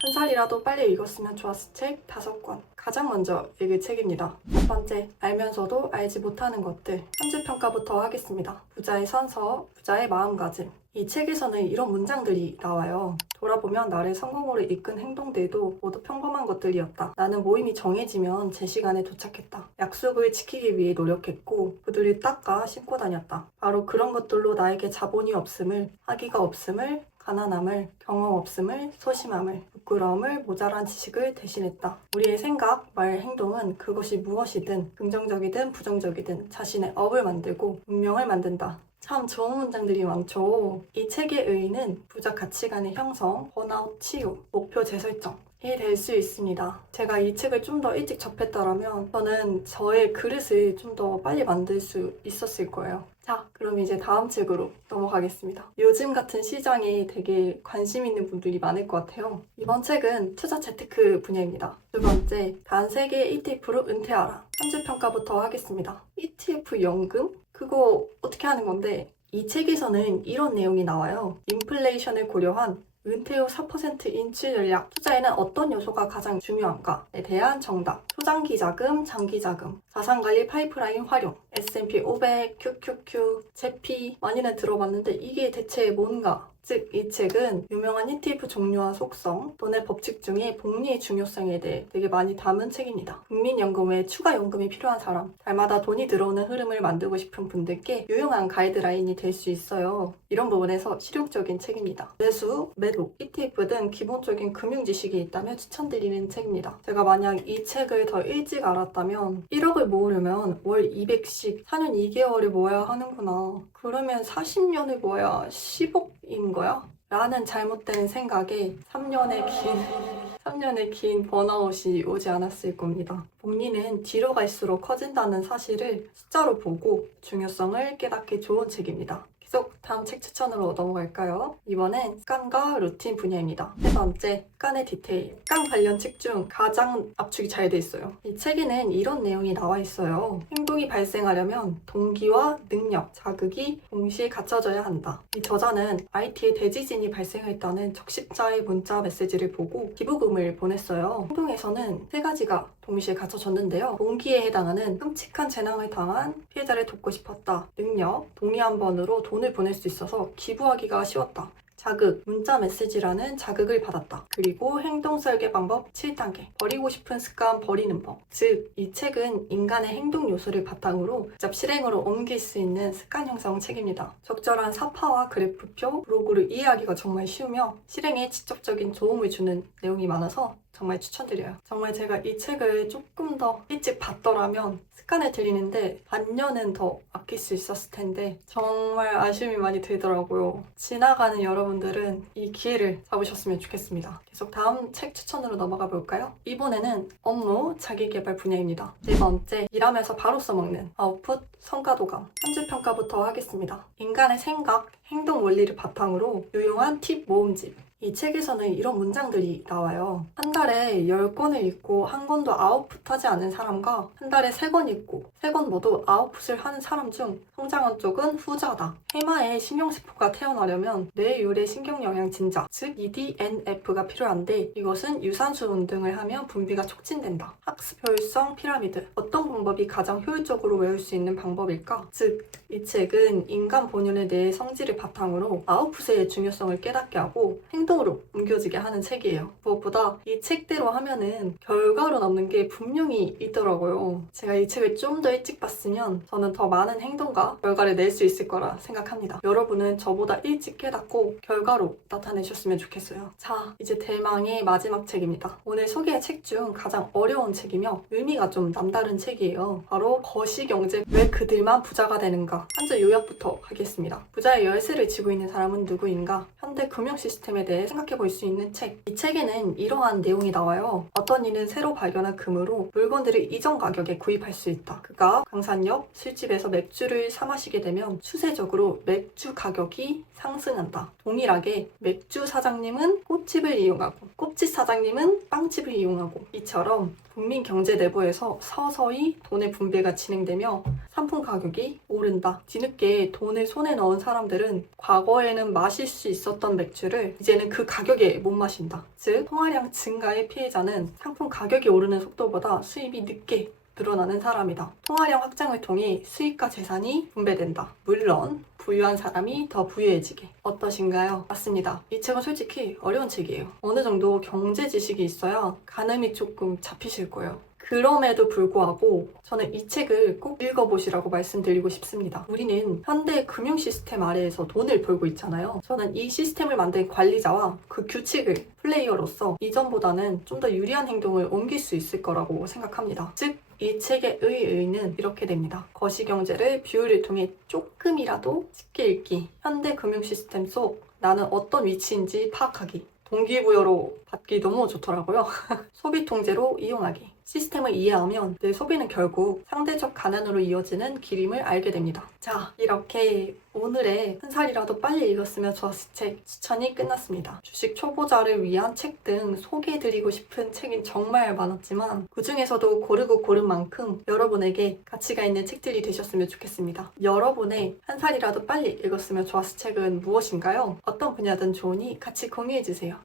한 살이라도 빨리 읽었으면 좋았을 책 5권. 가장 먼저 읽을 책입니다. 첫 번째, 알면서도 알지 못하는 것들. 현재평가부터 하겠습니다. 부자의 선서, 부자의 마음가짐. 이 책에서는 이런 문장들이 나와요. 돌아보면 나를 성공으로 이끈 행동들도 모두 평범한 것들이었다. 나는 모임이 정해지면 제 시간에 도착했다. 약속을 지키기 위해 노력했고 부두를 닦아 신고 다녔다. 바로 그런 것들로 나에게 자본이 없음을, 학위가 없음을, 가난함을, 경험 없음을, 소심함을, 부끄러움을, 모자란 지식을 대신했다. 우리의 생각, 말, 행동은 그것이 무엇이든 긍정적이든 부정적이든 자신의 업을 만들고 운명을 만든다. 참 좋은 문장들이 많죠. 이 책의 의의는 부자 가치관의 형성, 번아웃 치유, 목표 재설정 이 될 수 있습니다. 제가 이 책을 좀 더 일찍 접했더라면 저는 저의 그릇을 좀 더 빨리 만들 수 있었을 거예요. 자, 그럼 이제 다음 책으로 넘어가겠습니다. 요즘 같은 시장에 되게 관심 있는 분들이 많을 것 같아요. 이번 책은 투자 재테크 분야입니다. 두 번째, 단 세계 ETF로 은퇴하라. 현재평가부터 하겠습니다. ETF 연금? 그거 어떻게 하는 건데? 이 책에서는 이런 내용이 나와요. 인플레이션을 고려한 은퇴 후 4% 인출 전략, 투자에는 어떤 요소가 가장 중요한가에 대한 정답, 초장기 자금, 장기 자금, 자산관리 파이프라인 활용, S&P 500, QQQ, 제피 많이는 들어봤는데 이게 대체 뭔가? 즉, 이 책은 유명한 ETF 종류와 속성, 돈의 법칙 중에 복리의 중요성에 대해 되게 많이 담은 책입니다. 국민연금 외에 추가 연금이 필요한 사람, 달마다 돈이 들어오는 흐름을 만들고 싶은 분들께 유용한 가이드라인이 될 수 있어요. 이런 부분에서 실용적인 책입니다. 매수, 매도, ETF 등 기본적인 금융 지식이 있다면 추천드리는 책입니다. 제가 만약 이 책을 더 일찍 알았다면 1억을 모으려면 월 200씩 4년 2개월을 모아야 하는구나. 그러면 40년을 모아야 10억인 거야? 라는 잘못된 생각에 3년의 긴 번아웃이 오지 않았을 겁니다. 복리는 뒤로 갈수록 커진다는 사실을 숫자로 보고 중요성을 깨닫기 좋은 책입니다. 계속 다음 책 추천으로 넘어갈까요? 이번엔 습관과 루틴 분야입니다. 세 번째, 습관의 디테일. 습관 관련 책 중 가장 압축이 잘 돼 있어요. 이 책에는 이런 내용이 나와 있어요. 행동이 발생하려면 동기와 능력, 자극이 동시에 갖춰져야 한다. 이 저자는 IT에 대지진이 발생했다는 적십자의 문자 메시지를 보고 기부금을 보냈어요. 행동에서는 세 가지가 동시에 갖춰졌는데요. 동기에 해당하는 끔찍한 재난을 당한 피해자를 돕고 싶었다. 능력, 동의 한 번으로 돈을 보낼 수 있어서 기부하기가 쉬웠다. 자극, 문자 메시지라는 자극을 받았다. 그리고 행동 설계 방법 7단계. 버리고 싶은 습관 버리는 법. 즉, 이 책은 인간의 행동 요소를 바탕으로 직접 실행으로 옮길 수 있는 습관 형성 책입니다. 적절한 사파와 그래프표, 브로그를 이해하기가 정말 쉬우며 실행에 직접적인 도움을 주는 내용이 많아서 정말 추천드려요. 정말 제가 이 책을 조금 더 일찍 봤더라면 습관을 들이는데 반년은 더 아낄 수 있었을 텐데 정말 아쉬움이 많이 들더라고요. 지나가는 여러분들은 이 기회를 잡으셨으면 좋겠습니다. 계속 다음 책 추천으로 넘어가 볼까요? 이번에는 업무, 자기개발 분야입니다. 네 번째, 일하면서 바로 써먹는 아웃풋, 성과도감. 현재평가부터 하겠습니다. 인간의 생각, 행동 원리를 바탕으로 유용한 팁 모음집. 이 책에서는 이런 문장들이 나와요. 한 달에 10권을 읽고 한 권도 아웃풋하지 않은 사람과 한 달에 3권 읽고 3권 모두 아웃풋을 하는 사람 중 성장한 쪽은 후자다. 해마에 신경세포가 태어나려면 뇌유래 신경영양 진자, 즉 EDNF가 필요한데 이것은 유산소 운동을 하면 분비가 촉진된다. 학습 효율성 피라미드. 어떤 방법이 가장 효율적으로 외울 수 있는 방법일까? 즉, 이 책은 인간 본연의 뇌의 성질을 바탕으로 아웃풋의 중요성을 깨닫게 하고 행동으로 옮겨지게 하는 책이에요. 무엇보다 이 책대로 하면은 결과로 남는 게 분명히 있더라고요. 제가 이 책을 좀 더 일찍 봤으면 저는 더 많은 행동과 결과를 낼 수 있을 거라 생각합니다. 여러분은 저보다 일찍 깨닫고 결과로 나타내셨으면 좋겠어요. 자, 이제 대망의 마지막 책입니다. 오늘 소개할 책 중 가장 어려운 책이며 의미가 좀 남다른 책이에요. 바로 거시경제, 왜 그들만 부자가 되는가? 한 줄 요약부터 하겠습니다. 부자의 열쇠를 쥐고 있는 사람은 누구인가? 현대 금융 시스템에 대해 생각해 볼 수 있는 책. 이 책에는 이러한 내용이 나와요. 어떤 이는 새로 발견한 금으로 물건들을 이전 가격에 구입할 수 있다. 그가 강산역, 술집에서 맥주를 사 마시게 되면 추세적으로 맥주 가격이 상승한다. 동일하게 맥주 사장님은 꽃집을 이용하고 꽃집 사장님은 빵집을 이용하고 이처럼 국민 경제 내부에서 서서히 돈의 분배가 진행되며 상품 가격이 오른다. 뒤늦게 돈을 손에 넣은 사람들은 과거에는 마실 수 있었던 맥주를 이제는 그 가격에 못 마신다. 즉, 통화량 증가의 피해자는 상품 가격이 오르는 속도보다 수입이 늦게 늘어나는 사람이다. 통화량 확장을 통해 수익과 재산이 분배된다. 물론 부유한 사람이 더 부유해지게. 어떠신가요? 맞습니다. 이 책은 솔직히 어려운 책이에요. 어느 정도 경제 지식이 있어야 가늠이 조금 잡히실 거예요. 그럼에도 불구하고 저는 이 책을 꼭 읽어보시라고 말씀드리고 싶습니다. 우리는 현대 금융 시스템 아래에서 돈을 벌고 있잖아요. 저는 이 시스템을 만든 관리자와 그 규칙을 플레이어로서 이전보다는 좀 더 유리한 행동을 옮길 수 있을 거라고 생각합니다. 즉, 이 책의 의의는 이렇게 됩니다. 거시경제를 비율을 통해 조금이라도 쉽게 읽기. 현대 금융 시스템 속 나는 어떤 위치인지 파악하기. 동기부여로 받기 너무 좋더라고요. 소비 통제로 이용하기. 시스템을 이해하면 내 소비는 결국 상대적 가난으로 이어지는 길임을 알게 됩니다. 자, 이렇게 오늘의 한 살이라도 빨리 읽었으면 좋았을 책 추천이 끝났습니다. 주식 초보자를 위한 책 등 소개해드리고 싶은 책이 정말 많았지만 그 중에서도 고르고 고른 만큼 여러분에게 가치가 있는 책들이 되셨으면 좋겠습니다. 여러분의 한 살이라도 빨리 읽었으면 좋았을 책은 무엇인가요? 어떤 분야든 좋으니 같이 공유해주세요.